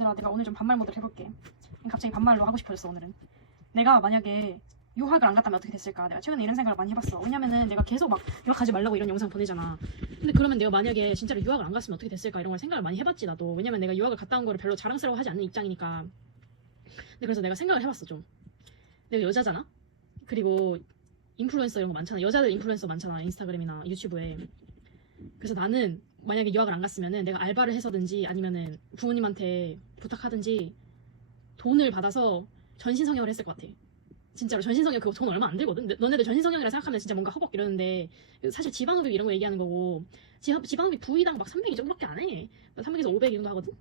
얘들아, 내가 오늘 좀 반말 모드를 해볼게. 갑자기 반말로 하고 싶어졌어. 오늘은 내가 만약에 유학을 안 갔다면 어떻게 됐을까. 내가 최근에 이런 생각을 많이 해봤어. 왜냐면은 내가 계속 막 유학 가지 말라고 이런 영상 보내잖아. 근데 그러면 내가 만약에 진짜로 유학을 안 갔으면 어떻게 됐을까 이런 걸 생각을 많이 해봤지. 나도 왜냐면 내가 유학을 갔다 온 거를 별로 자랑스러워하지 않는 입장이니까. 근데 그래서 내가 생각을 해봤어. 좀 내가 여자잖아. 그리고 인플루엔서 이런 거 많잖아. 여자들 인플루엔서 많잖아. 인스타그램이나 유튜브에. 그래서 나는 만약에 유학을 안 갔으면은 내가 알바를 해서든지 아니면은 부모님한테 부탁하든지 돈을 받아서 전신성형을 했을 것 같아. 진짜로 전신성형 그거 돈 얼마 안 들거든. 너네들 전신성형이라 생각하면 진짜 뭔가 허벅 이러는데 사실 지방흡입 이런 거 얘기하는 거고 지방흡입 부위당 막 300 이 정도밖에 안 해. 300에서 500 이 정도 하거든.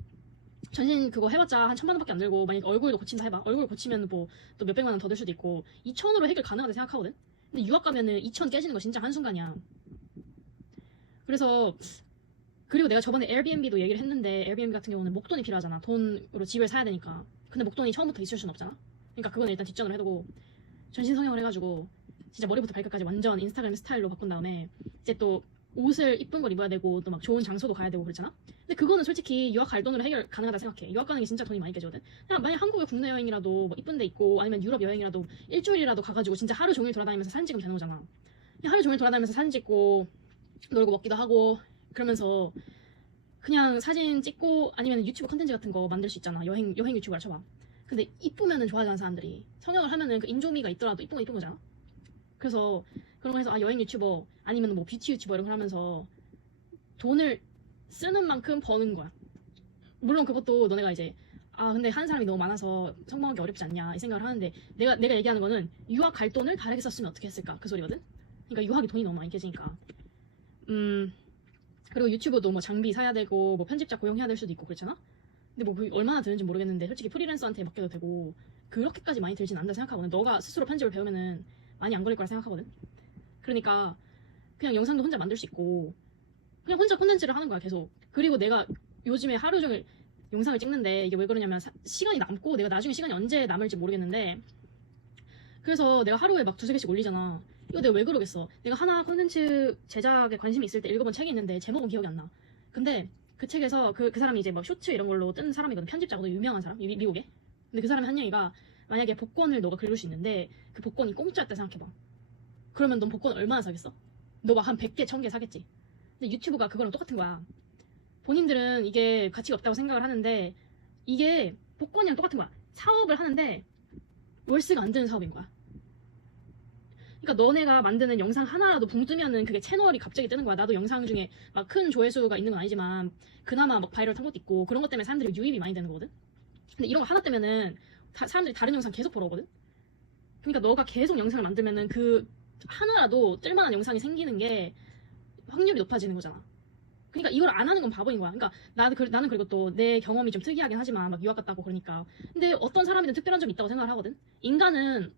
전신 그거 해봤자 한 1000만 원밖에 안 들고 만약 얼굴도 고친다 해봐. 얼굴 고치면 뭐 또 몇백만 원 더 들 수도 있고 2000으로 해결 가능하다 생각하거든. 근데 유학 가면은 2000 깨지는 거 진짜 한순간이야. 그래서 그리고 내가 저번에 에어비앤비도 얘기를 했는데 에어비앤비 같은 경우는 목돈이 필요하잖아. 돈으로 집을 사야 되니까. 근데 목돈이 처음부터 있을 순 없잖아. 그러니까 그건 일단 뒷전으로 해두고 전신 성형을 해가지고 진짜 머리부터 발끝까지 완전 인스타그램 스타일로 바꾼 다음에 이제 또 옷을 이쁜 걸 입어야 되고 또 막 좋은 장소도 가야 되고 그렇잖아. 근데 그거는 솔직히 유학 갈 돈으로 해결 가능하다 생각해. 유학 가는 게 진짜 돈이 많이 깨지거든. 그냥 만약 한국에 국내 여행이라도 뭐 이쁜 데 있고 아니면 유럽 여행이라도 일주일이라도 가가지고 진짜 하루 종일 돌아다니면서 사진 찍으면 되는 거잖아. 그냥 하루 종일 돌아다니면서 사진 찍고 놀고 먹기도 하고 그러면서 그냥 사진 찍고 아니면 유튜브 컨텐츠 같은 거 만들 수 있잖아. 여행 유튜브라 쳐봐. 근데 이쁘면은 좋아하잖아 사람들이. 성형을 하면은 그 인종미가 있더라도 이쁜 거 이쁜 거잖아. 그래서 그런 거 해서 여행 유튜버 아니면 뭐 뷰티 유튜버 이런 걸 하면서 돈을 쓰는 만큼 버는 거야. 물론 그것도 너네가 이제 근데 하는 사람이 너무 많아서 성공하기 어렵지 않냐 이 생각을 하는데 내가 얘기하는 거는 유학 갈 돈을 다르게 썼으면 어떻게 했을까 그 소리거든. 그러니까 유학이 돈이 너무 많이 깨지니까. 그리고 유튜브도 뭐 장비 사야 되고 뭐 편집자 고용해야 될 수도 있고 그렇잖아. 근데 뭐 그게 얼마나 드는지 모르겠는데 솔직히 프리랜서한테 맡겨도 되고 그렇게까지 많이 들진 않는다 생각하거든. 너가 스스로 편집을 배우면은 많이 안 걸릴 거라 생각하거든. 그러니까 그냥 영상도 혼자 만들 수 있고 그냥 혼자 콘텐츠를 하는 거야 계속. 그리고 내가 요즘에 하루 종일 영상을 찍는데 이게 왜 그러냐면 시간이 남고 내가 나중에 시간이 언제 남을지 모르겠는데 그래서 내가 하루에 막 두세 개씩 올리잖아. 이거 내가 왜 그러겠어. 내가 하나 콘텐츠 제작에 관심이 있을 때 읽어본 책이 있는데 제목은 기억이 안 나. 근데 그 책에서 그 사람이 이제 뭐 쇼츠 이런 걸로 뜬 사람이거든. 편집자고도 유명한 사람 미국에. 근데 그 사람이 한 얘기가 만약에 복권을 너가 긁을 수 있는데 그 복권이 공짜였다 생각해봐. 그러면 넌 복권 얼마나 사겠어? 너 막 한 100개 1000개 사겠지. 근데 유튜브가 그거랑 똑같은 거야. 본인들은 이게 가치가 없다고 생각을 하는데 이게 복권이랑 똑같은 거야. 사업을 하는데 월세가 안 드는 사업인 거야. 그러니까 너네가 만드는 영상 하나라도 붕 뜨면은 그게 채널이 갑자기 뜨는 거야. 나도 영상 중에 막 큰 조회수가 있는 건 아니지만 그나마 막 바이럴 탄 것도 있고 그런 것 때문에 사람들이 유입이 많이 되는 거거든. 근데 이런 거 하나 뜨면은 사람들이 다른 영상 계속 보러 오거든. 그러니까 너가 계속 영상을 만들면은 그 하나라도 뜰만한 영상이 생기는 게 확률이 높아지는 거잖아. 그러니까 이걸 안 하는 건 바보인 거야. 그러니까 나는 그리고 또 내 경험이 좀 특이하긴 하지만 막 유학 갔다 오고 그러니까. 근데 어떤 사람이든 특별한 점이 있다고 생각을 하거든. 인간은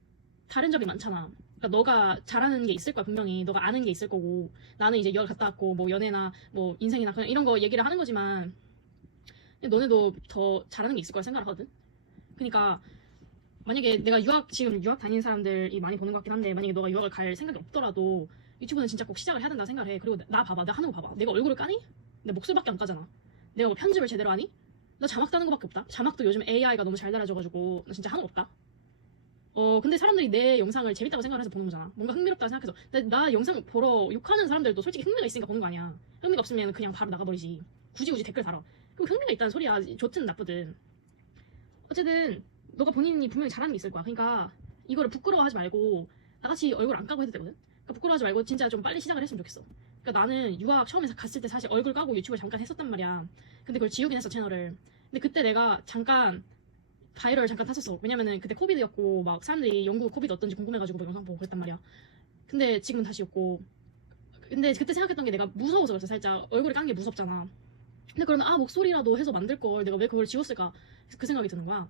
다른 점이 많잖아. 그러니까 너가 잘하는 게 있을 거야 분명히. 너가 아는 게 있을 거고 나는 이제 유학 갔다 왔고 뭐 연애나 뭐 인생이나 그냥 이런 거 얘기를 하는 거지만 너네도 더 잘하는 게 있을 거야 생각을 하거든. 그러니까 만약에 내가 지금 유학 다니는 사람들이 많이 보는 것 같긴 한데 만약에 너가 유학을 갈 생각이 없더라도 유튜브는 진짜 꼭 시작을 해야 된다 생각을 해. 그리고 나 봐봐. 나 하는 거 봐봐. 내가 얼굴을 까니? 내 목소리밖에 안 까잖아. 내가 뭐 편집을 제대로 하니? 나 자막 따는 거밖에 없다. 자막도 요즘 AI가 너무 잘 달아줘가지고 나 진짜 하는 거 없다. 근데 사람들이 내 영상을 재밌다고 생각을 해서 보는 거잖아. 뭔가 흥미롭다 생각해서. 나 영상 보러 욕하는 사람들도 솔직히 흥미가 있으니까 보는 거 아니야. 흥미가 없으면 그냥 바로 나가버리지. 굳이 댓글 달아. 그럼 흥미가 있다는 소리야. 좋든 나쁘든. 어쨌든 너가 본인이 분명히 잘하는 게 있을 거야. 그러니까 이거를 부끄러워하지 말고 나같이 얼굴 안 까고 해도 되거든. 그러니까 부끄러워하지 말고 진짜 좀 빨리 시작을 했으면 좋겠어. 그러니까 나는 유학 처음에 갔을 때 사실 얼굴 까고 유튜브를 잠깐 했었단 말이야. 근데 그걸 지우긴 했어 채널을. 근데 그때 내가 잠깐 바이럴 잠깐 탔었어. 왜냐면은 그때 코비드였고 막 사람들이 영국 코비드 어떤지 궁금해가지고 막 영상 보고 그랬단 말이야. 근데 지금은 다시 없고. 근데 그때 생각했던 게 내가 무서워서 그랬어. 살짝 얼굴이 깐 게 무섭잖아. 근데 그러면 목소리라도 해서 만들 걸 내가 왜 그걸 지웠을까 그 생각이 드는 거야.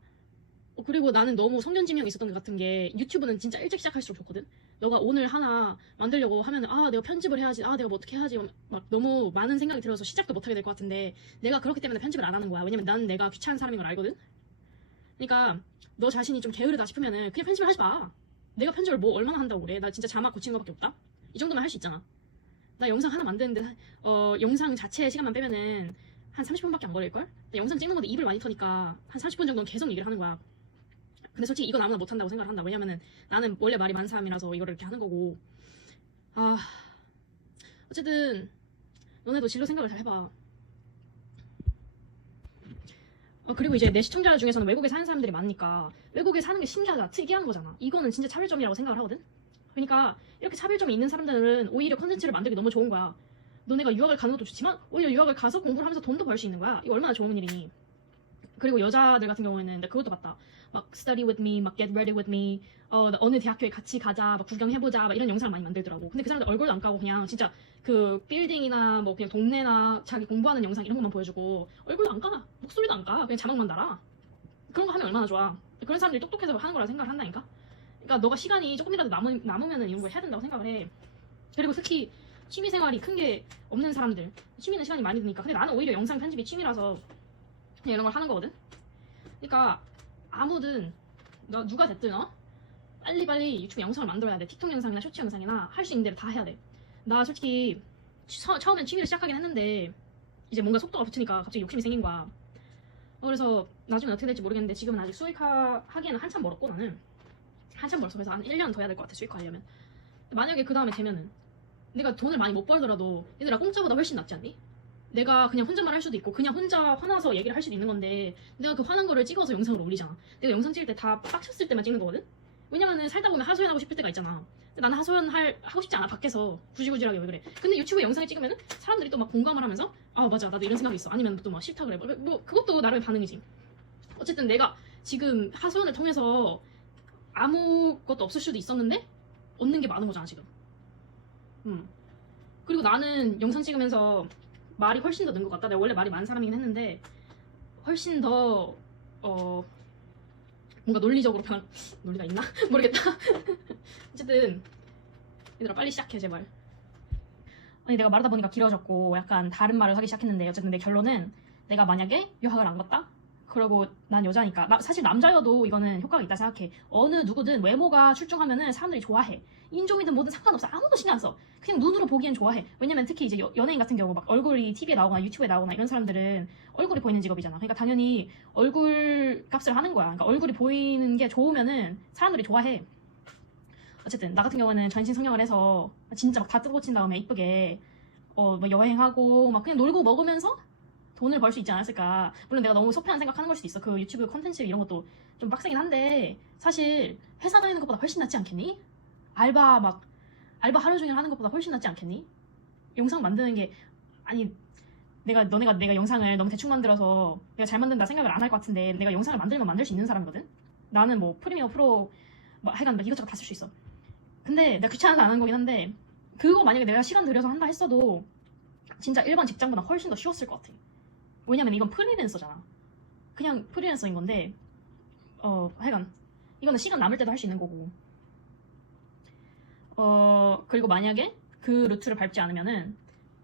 그리고 나는 너무 성견지명이 있었던 것 같은 게 유튜브는 진짜 일찍 시작할수록 좋거든. 너가 오늘 하나 만들려고 하면 내가 편집을 해야지 내가 뭐 어떻게 해야지 막 너무 많은 생각이 들어서 시작도 못하게 될 것 같은데 내가 그렇기 때문에 편집을 안 하는 거야. 왜냐면 난 내가 귀찮은 사람인 걸 알거든. 그러니까 너 자신이 좀 게으르다 싶으면은 그냥 편집을 하지 마. 내가 편집을 뭐 얼마나 한다고 그래. 나 진짜 자막 고치는 거밖에 없다. 이 정도면 할 수 있잖아. 나 영상 하나 만드는데 영상 자체의 시간만 빼면은 한 30분밖에 안 걸릴걸? 근데 영상 찍는 건데 입을 많이 터니까 한 30분 정도는 계속 얘기를 하는 거야. 근데 솔직히 이건 아무나 못한다고 생각을 한다. 왜냐면은 나는 원래 말이 많은 사람이라서 이거를 이렇게 하는 거고. 아, 어쨌든 너네도 진로 생각을 잘 해봐. 그리고 이제 내 시청자 중에서는 외국에 사는 사람들이 많으니까 외국에 사는 게 신기하다, 특이한 거잖아. 이거는 진짜 차별점이라고 생각을 하거든. 그러니까 이렇게 차별점이 있는 사람들은 오히려 컨텐츠를 만들기 너무 좋은 거야. 너네가 유학을 가는 것도 좋지만 오히려 유학을 가서 공부를 하면서 돈도 벌 수 있는 거야. 이거 얼마나 좋은 일이니. 그리고 여자들 같은 경우에는 그것도 봤다. 막 study with me, 막 get ready with me, 어느 대학교에 같이 가자, 막 구경해보자, 막 이런 영상을 많이 만들더라고. 근데 그 사람들 얼굴도 안 까고 그냥 진짜 그 빌딩이나 뭐 그냥 동네나 자기 공부하는 영상 이런 것만 보여주고 얼굴도 안 까, 목소리도 안 까, 그냥 자막만 달아. 그런 거 하면 얼마나 좋아. 그런 사람들이 똑똑해서 하는 거라 생각을 한다니까. 그러니까 너가 시간이 조금이라도 남으면은 이런 거 해야 된다고 생각을 해. 그리고 특히 취미 생활이 큰 게 없는 사람들, 취미는 시간이 많이 드니까. 근데 나는 오히려 영상 편집이 취미라서 그냥 이런 걸 하는 거거든. 그러니까 아무든 누가 됐든 빨리빨리 유튜브 영상을 만들어야 돼. 틱톡 영상이나 쇼츠 영상이나 할 수 있는 대로 다 해야 돼. 나 솔직히 처음엔 취미를 시작하긴 했는데 이제 뭔가 속도가 붙으니까 갑자기 욕심이 생긴 거야. 그래서 나중에 어떻게 될지 모르겠는데 지금은 아직 수익하기에는 한참 멀었고, 나는 한참 멀었어. 그래서 한 1년 더 해야 될 것 같아, 수익화하려면. 만약에 그 다음에 되면은 내가 돈을 많이 못 벌더라도 얘들아 공짜보다 훨씬 낫지 않니? 내가 그냥 혼잣말 할 수도 있고 그냥 혼자 화나서 얘기를 할 수도 있는 건데 내가 그 화난 거를 찍어서 영상으로 올리잖아. 내가 영상 찍을 때 다 빡쳤을 때만 찍는 거거든? 왜냐면은 살다 보면 하소연하고 싶을 때가 있잖아. 근데 나는 하고 싶지 않아. 밖에서 구질구질하게 왜 그래. 근데 유튜브 영상을 찍으면은 사람들이 또 막 공감을 하면서 아 맞아 나도 이런 생각이 있어. 아니면 또 막 싫다 그래. 뭐 그것도 나름의 반응이지. 어쨌든 내가 지금 하소연을 통해서 아무것도 없을 수도 있었는데 얻는 게 많은 거잖아 지금. 그리고 나는 영상 찍으면서 말이 훨씬 더 는 것 같다. 내가 원래 말이 많은 사람이긴 했는데 훨씬 더 뭔가 논리적으로 논리가 있나? 모르겠다. 어쨌든 얘들아 빨리 시작해 제발. 아니 내가 말하다 보니까 길어졌고 약간 다른 말을 하기 시작했는데 어쨌든 내 결론은 내가 만약에 유학을 안 갔다? 그리고 난 여자니까 사실 남자여도 이거는 효과가 있다 생각해. 어느 누구든 외모가 출중하면은 사람들이 좋아해. 인종이든 뭐든 상관없어. 아무도 신경 안 써. 그냥 눈으로 보기엔 좋아해. 왜냐면 특히 이제 연예인 같은 경우 막 얼굴이 TV에 나오거나 유튜브에 나오거나 이런 사람들은 얼굴이 보이는 직업이잖아. 그러니까 당연히 얼굴 값을 하는 거야. 그러니까 얼굴이 보이는 게 좋으면은 사람들이 좋아해. 어쨌든 나 같은 경우는 전신 성형을 해서 진짜 막 다 뜯어고친 다음에 이쁘게 뭐 여행하고 막 그냥 놀고 먹으면서 돈을 벌 수 있지 않았을까. 물론 내가 너무 소피한 생각하는 걸 수도 있어. 그 유튜브 콘텐츠 이런 것도 좀 빡세긴 한데 사실 회사 다니는 것보다 훨씬 낫지 않겠니? 알바 하루 종일 하는 것보다 훨씬 낫지 않겠니? 영상 만드는 게 아니 너네가 내가 영상을 너무 대충 만들어서 내가 잘 만든다 생각을 안 할 것 같은데 내가 영상을 만들면 만들 수 있는 사람이거든? 나는 뭐 프리미어 프로 하여간 이것저것 다 쓸 수 있어. 근데 내가 귀찮아서 안 한 거긴 한데 그거 만약에 내가 시간 들여서 한다 했어도 진짜 일반 직장보다 훨씬 더 쉬웠을 것 같아. 왜냐면 이건 프리랜서잖아. 그냥 프리랜서인 건데 하여간 이거는 시간 남을 때도 할 수 있는 거고. 그리고 만약에 그 루트를 밟지 않으면은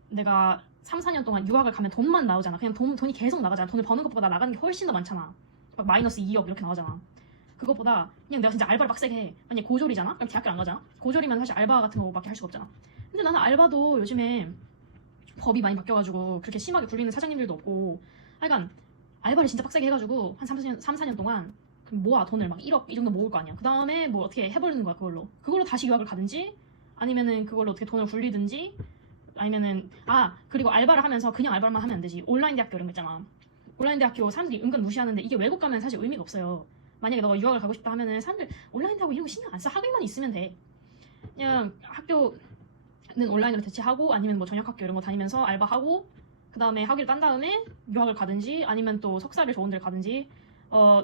내가 3, 4년 동안 유학을 가면 돈만 나오잖아. 그냥 돈이 계속 나가잖아. 돈을 버는 것보다 나가는 게 훨씬 더 많잖아. 막 마이너스 2억 이렇게 나가잖아. 그것보다 그냥 내가 진짜 알바를 빡세게 해. 만약에 고졸이잖아? 그럼 대학교 안 가잖아? 고졸이면 사실 알바 같은 거밖에 할 수가 없잖아. 근데 나는 알바도 요즘에 법이 많이 바뀌어가지고 그렇게 심하게 굴리는 사장님들도 없고 하여간 알바를 진짜 빡세게 해가지고 한 3, 4년 동안 모아 돈을 막 1억 이 정도 모을 거 아니야. 그 다음에 뭐 어떻게 해버리는 거야 그걸로 다시 유학을 가든지 아니면은 그걸로 어떻게 돈을 굴리든지 아니면은 그리고 알바를 하면서 그냥 알바만 하면 안 되지. 온라인 대학교 이런 거 있잖아. 온라인 대학교 사람들이 은근 무시하는데 이게 외국 가면 사실 의미가 없어요. 만약에 너가 유학을 가고 싶다 하면은 사람들 온라인 대학교 이런 거 신경 안 써. 학위만 있으면 돼. 그냥 학교는 온라인으로 대체하고 아니면 뭐 전역학교 이런 거 다니면서 알바하고 그 다음에 학위를 딴 다음에 유학을 가든지 아니면 또 석사를 좋은 데를 가든지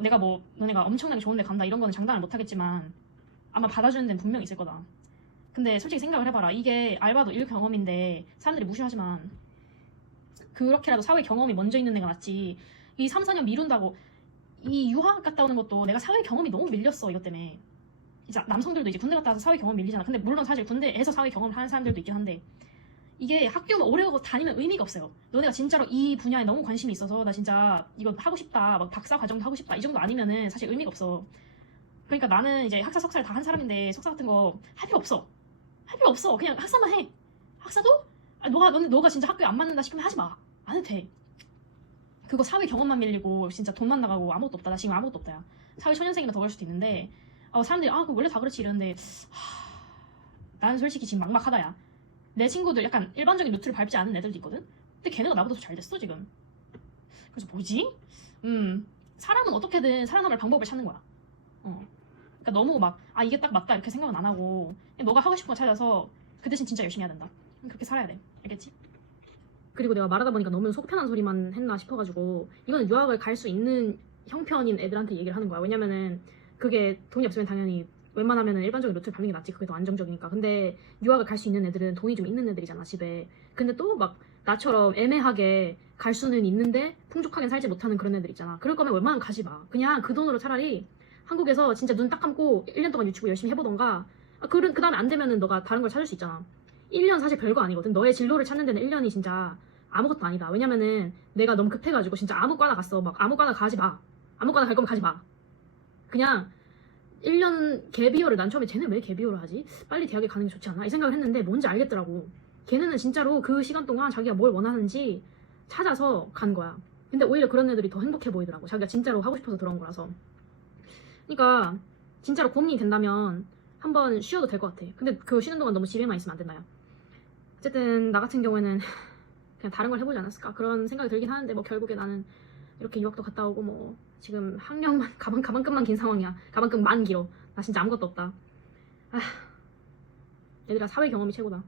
내가 뭐 너네가 엄청나게 좋은 데 간다 이런 거는 장담을 못 하겠지만 아마 받아주는 데는 분명 있을 거다. 근데 솔직히 생각을 해봐라. 이게 알바도 일 경험인데 사람들이 무시하지만 그렇게라도 사회 경험이 먼저 있는 애가 낫지. 이 3, 4년 미룬다고 이 유학 갔다 오는 것도 내가 사회 경험이 너무 밀렸어. 이것 때문에 이제 남성들도 이제 군대 갔다 와서 사회 경험 밀리잖아. 근데 물론 사실 군대에서 사회 경험을 하는 사람들도 있긴 한데 이게 학교만 오래 가고 다니면 의미가 없어요. 너네가 진짜로 이 분야에 너무 관심이 있어서 나 진짜 이거 하고 싶다, 막 박사 과정도 하고 싶다 이 정도 아니면은 사실 의미가 없어. 그러니까 나는 이제 학사 석사를 다 한 사람인데 석사 같은 거 할 필요 없어. 할 필요 없어. 그냥 학사만 해. 학사도 너가 진짜 학교에 안 맞는다 싶으면 하지 마. 안 해도 돼. 그거 사회 경험만 밀리고 진짜 돈만 나가고 아무것도 없다. 나 지금 아무것도 없다. 야. 사회 초년생이라 더 그럴 수도 있는데 사람들이 그거 원래 다 그렇지 이러는데 나는 솔직히 지금 막막하다. 야. 내 친구들 약간 일반적인 루트를 밟지 않은 애들도 있거든? 근데 걔네가 나보다 더 잘 됐어 지금. 그래서 뭐지? 사람은 어떻게든 살아남을 방법을 찾는 거야. 그러니까 너무 막 이게 딱 맞다 이렇게 생각은 안 하고 그냥 너가 하고 싶은 거 찾아서 그 대신 진짜 열심히 해야 된다. 그렇게 살아야 돼. 알겠지? 그리고 내가 말하다 보니까 너무 속 편한 소리만 했나 싶어가지고 이거는 유학을 갈 수 있는 형편인 애들한테 얘기를 하는 거야. 왜냐면은 그게 돈이 없으면 당연히 웬만하면은 일반적인 루트를 밟는 게 낫지. 그게 더 안정적이니까. 근데 유학을 갈 수 있는 애들은 돈이 좀 있는 애들이잖아 집에. 근데 또 막 나처럼 애매하게 갈 수는 있는데 풍족하게 살지 못하는 그런 애들 있잖아. 그럴 거면 웬만하면 가지 마. 그냥 그 돈으로 차라리 한국에서 진짜 눈 딱 감고 1년 동안 유튜브 열심히 해보던가 그 다음에 안 되면은 너가 다른 걸 찾을 수 있잖아. 1년 사실 별거 아니거든. 너의 진로를 찾는 데는 1년이 진짜 아무것도 아니다. 왜냐면은 내가 너무 급해가지고 진짜 아무 과나 갔어. 막 아무 과나 가지 마. 아무 과나 갈 거면 가지 마. 그냥 1년 갭이어를 난 처음에 쟤네 왜 갭이어를 하지? 빨리 대학에 가는 게 좋지 않아? 이 생각을 했는데 뭔지 알겠더라고. 걔네는 진짜로 그 시간 동안 자기가 뭘 원하는지 찾아서 간 거야. 근데 오히려 그런 애들이 더 행복해 보이더라고. 자기가 진짜로 하고 싶어서 들어온 거라서. 그러니까 진짜로 고민이 된다면 한번 쉬어도 될 것 같아. 근데 그 쉬는 동안 너무 집에만 있으면 안 된다. 야. 어쨌든 나 같은 경우에는 그냥 다른 걸 해보지 않았을까 그런 생각이 들긴 하는데 뭐 결국에 나는 이렇게 유학도 갔다 오고 뭐 지금 학력만 가방끈만 긴 상황이야. 가방끈만 길어. 나 진짜 아무것도 없다. 얘들아 사회 경험이 최고다.